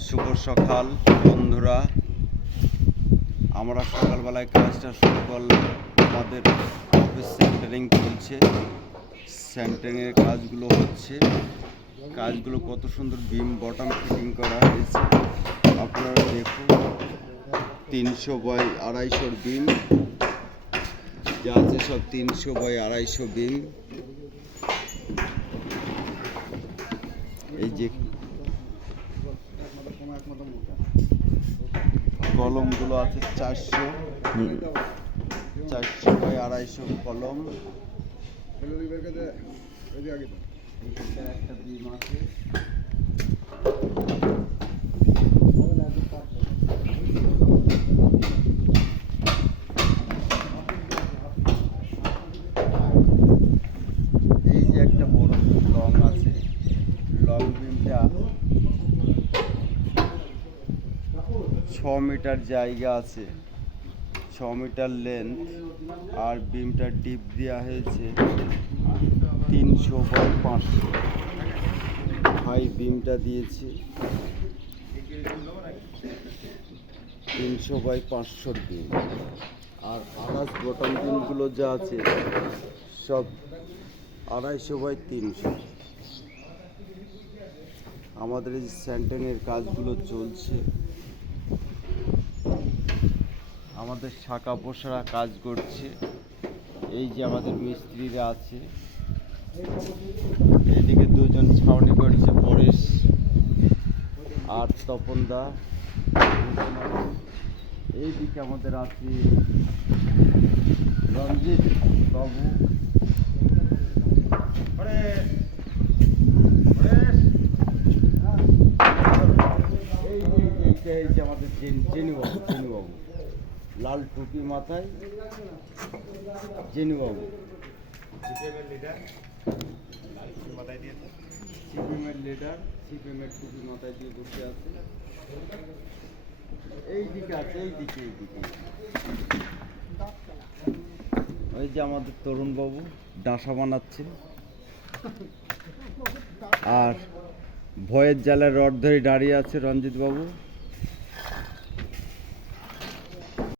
শুভ সকাল বন্ধুরা, আমরা সকালবেলায় কাজটা শুরু করলাম। আমাদের অফিস সেন্টারিং চলছে, সেন্টারিংয়ের কাজগুলো হচ্ছে। কাজগুলো কত সুন্দর বিম বটম ফিটিং করা হয়েছে আপনারা দেখুন। 300 বাই 250 বিম যা আছে সব 300 বাই 250 বিম। এই যে কলমগুলো আছে 400 বাই 250 কলম। একটা বিম আছে। এই যে একটা বড় লং আছে, লং বিমটা 6 মিটার জায়গা আছে, 6 মিটার লেন্থ। আর বিমটা ডিপ দেওয়া হয়েছে 300 বাই 500। ভাই বিমটা দিয়েছি 300 বাই 500 বিম। আর আদার্স বটম বিমগুলো যা আছে সব 250 বাই 300। আমাদের এই সেন্টারিংয়ের কাজগুলো চলছে। আমাদের শাখা পোষারা কাজ করছে। এই যে আমাদের মিস্ত্রিরা আছে, এদিকে দুজন ছাউনি করছে, পরেশ আর তপনদা। এইদিকে আমাদের আছে রঞ্জিত বাবু। এই যে আমাদের জেনুবাবু, লাল টুপি মাথায়, জেনুবাবু সিপিএমের লিডার, সিপিএমের টুপি মাথায় দিয়ে বসে আছে। এইদিকে আছে, এইদিকে ওই যে আমাদের তরুণবাবু ডাঁসা বানাচ্ছে। আর ভয়ের জালের রড ধরে দাঁড়িয়ে আছে রঞ্জিত বাবু।